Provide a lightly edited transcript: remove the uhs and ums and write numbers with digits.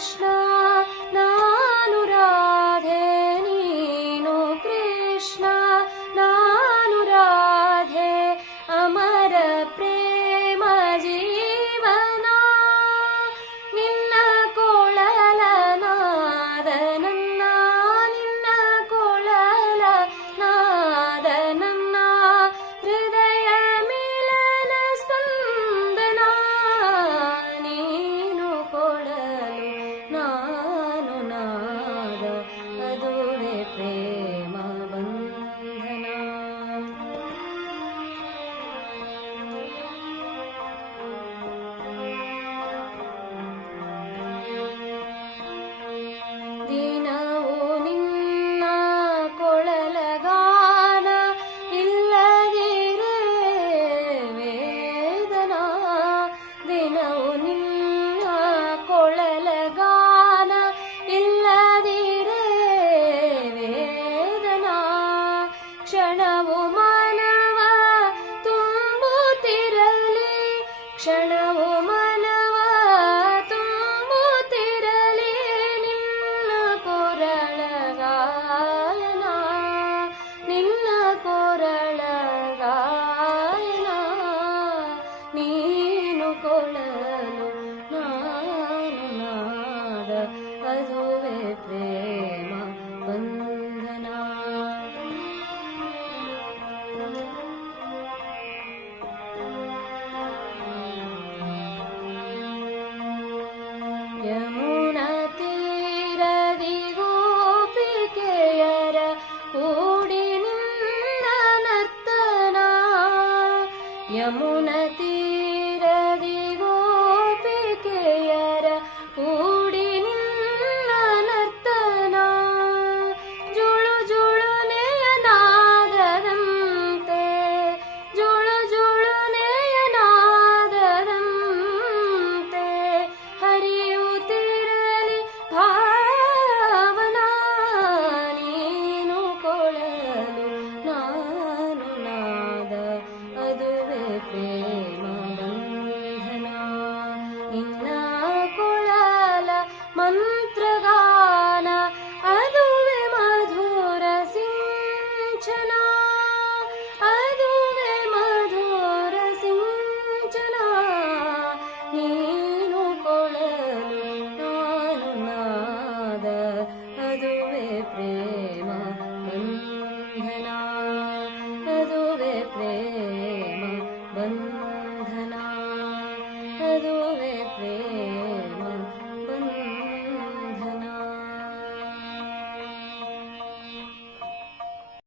ಕೃಷ್ಣ ನಾನು ರಾಧೆ ನೀನು ಕೃಷ್ಣ ನಾನು ರಾಧೆ ಅಮರ ಪ್ರೇಮ ಜೀವನ ನಿನ್ನ ಕೊಳಲ ನಾದ ನನ್ನ ನಿನ್ನ ಕೊಳಲ ನಾದ ನನ್ನ ಹೃದಯ ಮಿಲನ ಸ್ಪಂದನ ನೀನು ಕೊಡಲು ನಾನು ನಾದ ಅದುವೇ ಪ್ರೇಮ ಬಂಧನ ದಿನವೂ ನಿನ್ನ ಕೊಳಲ ಗಾನ ಇಲ್ಲದಿರೆ ವೇದನ ದಿನವೂ ನಿನ್ನ ಕೊಳಲ ಗಾನ ಇಲ್ಲದಿರೆ ವೇದನ ಕ್ಷಣವು ಮಾನವ ತುಂಬುತ್ತಿರಲಿ ಕ್ಷಣವು ಮಾನವ ತುಂಬುತ್ತಿರಲಿ ನಿನ್ನ ಕೊರಳ ಗಾಯನ ನಿನ್ನ ಕೊರಳ ಗಾಯನ ನೀನು ಕೊಳಲು ನಾನು ನಾದ ಅದುವೇ ಪ್ರೇಮ ಬಂಧನ ಯಮುನಾ ತೀರದಿ ಗೋಪಿಕೆಯರ ಕೂಡಿ ನಿನ್ನ ನರ್ತನ ಯಮುನಾ ತೀರದಿ ಗೋಪಿಕೆಯರ ಕೂಡಿ ನಿನ್ನ ನರ್ತನ ಜುಳು ಜುಳು ನಯನಾದದಂತೆ ಜುಳು ಜುಳು ನಯನಾದದಂತೆ ಹರಿಯುತ್ತಿರಲಿ ಭಾವನಾ ನೀನು ಕೊಳಲು ನಾನು ನಾದ ಅದುವೇ ಪ್ರೇಮ ಬಂಧನ ನಿನ್ನ ಕೊಳಲ ಮಂತ್ರಗಾನ ಅದುವೇ ಮಧುರ ಸಿಂಚನ ಅದುವೇ ಮಧುರ ಸಿಂಚನ ನೀನು ಕೊಳಲು ನಾನು ನಾದ ಅದುವೇ ಪ್ರೇಮ ಬಂಧನ ಅದುವೇ ಪ್ರೇಮ ಬಂಧನ ಅದುವೇ ಪ್ರೇಮ